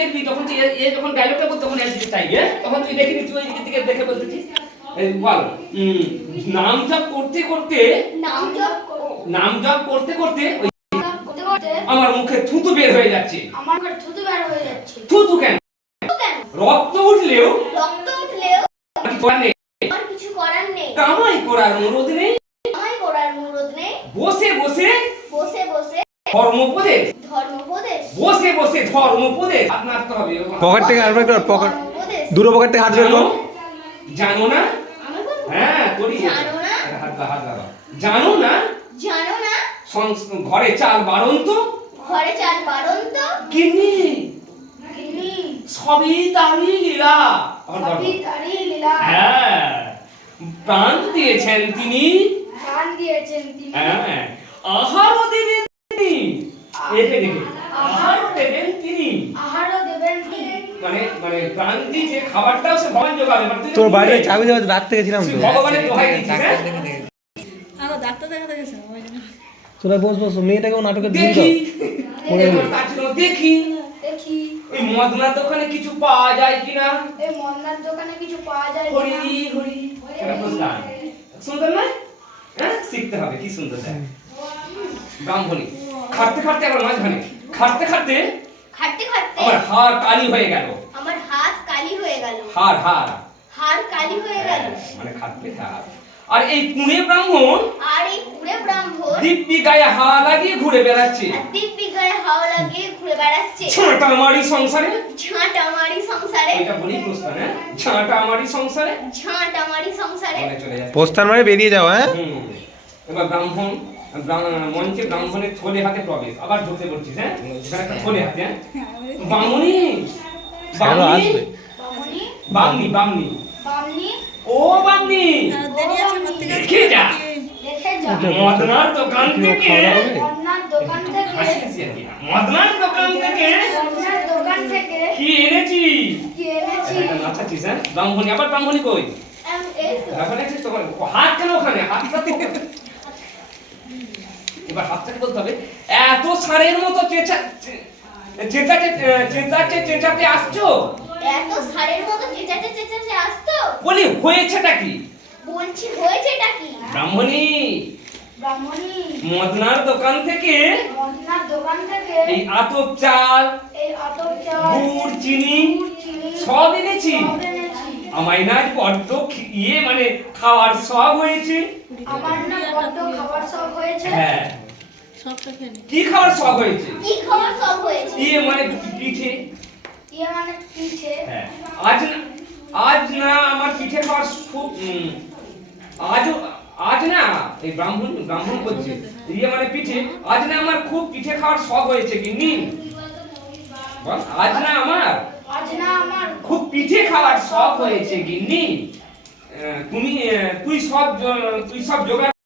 দেখবি তখন তুই এ যখন ডায়লগটা বলতে তখন এসে চাইবে তখন তুই দেখবি তুই ওইদিকে দিকে দেখে বলতেছিস বল নাম জপ করতে করতে আমার মুখে থুতু বের হয়ে যাচ্ছে থুতু কেন রক্ত উঠলেও কিছু করার নেই কামাই করার অনুরোধ নেই বসে বসে ধর্মোপদেশ বসে বসে ধর্মোপদেশ আপনার তো হবে পকেট থেকে আর বের কর পকেট দুটো পকেট থেকে হাত বের কর জানো না হ্যাঁ করি জানো না ঘরে চাল বারন্ত কিনি সবই তারই লীলা হ্যাঁ প্রাণ দিয়েছেন তিনি হ্যাঁ আহারও দেবেন তিনি একে দেখে আহারও দেবেন তিনি মানে মানে প্রাণ দিয়ে যে খাবারটাও সে ভগবান যোগাবে তোর বাইরে চাবি দেওয়া রাত থেকে ছিলাম তো ভগবানের দোহাই দিচ্ছিস আরো ডাক্তার দেখাতে গেছে তোরা বস বস মেয়েটাকেও নাটকে দিয়ে দেখি দাও দেখি এই মদনার দোকানে কিছু পাওয়া যায় কিনা হরি হরি এটা বুঝলাম সুন্দর না হ্যাঁ শিখতে হবে কি সুন্দর দেখ ব্রাহ্মণী খাটতে খাটতে আবার মাঝখানে খাটতে খাটতে আমার হাত কালি হয়ে গেল মানে খাটতে হাত আর এই কুঁড়ে ব্রাহ্মণ দিব্যি গায়ে হাওয়া লাগিয়ে ঘুরে বেড়াচ্ছে ছাঁটা মারি সংসারে এটা বলি প্রস্তান হ্যাঁ ছাঁটা মারি সংসারে বলে চলে যাচ্ছে পোস্তান মারে বেরিয়ে যাও হ্যাঁ এবার ব্রাহ্মণ মঞ্চে ব্রাহ্মণের থলে হাতে প্রবেশ আবার ঢুকতে পড়ছিস হ্যাঁ এখানে একটা থলে হাতে হ্যাঁ বামুনি আসবে বামনি ও বামনি দেখে যা মদনার দোকান থেকে কি এনেছি নাচাচ্ছিস হ্যাঁ ব্রাহ্মণী আবার ব্রাহ্মণী কই এখন আছিস তোমার হাত কেন ওখানে হাতটা তো এবার হাতটাকে বলতে হবে এত ষাঁড়ের মতো চেঁচাতে আসছো বলি হয়েছেটা কি ব্রাহ্মণী মদনার দোকান থেকে এই আতপ চাল গুড় চিনি সব এনেছি আমায় না বড্ড মানে খাওয়ার শখ হয়েছে হ্যাঁ কি খাওয়ার শখ হয়েছে মানে পিঠে হ্যাঁ আজ না আমার পিঠে খাওয়ার খুব আজ না এই ব্রাহ্মণ করছে মানে পিঠে আজ না আমার খুব পিঠে খাওয়ার শখ হয়েছে কি বল আজ না আমার খুব পিঠে খাওয়ার শখ হয়েছে গিন্নি তুই সব জোগাড়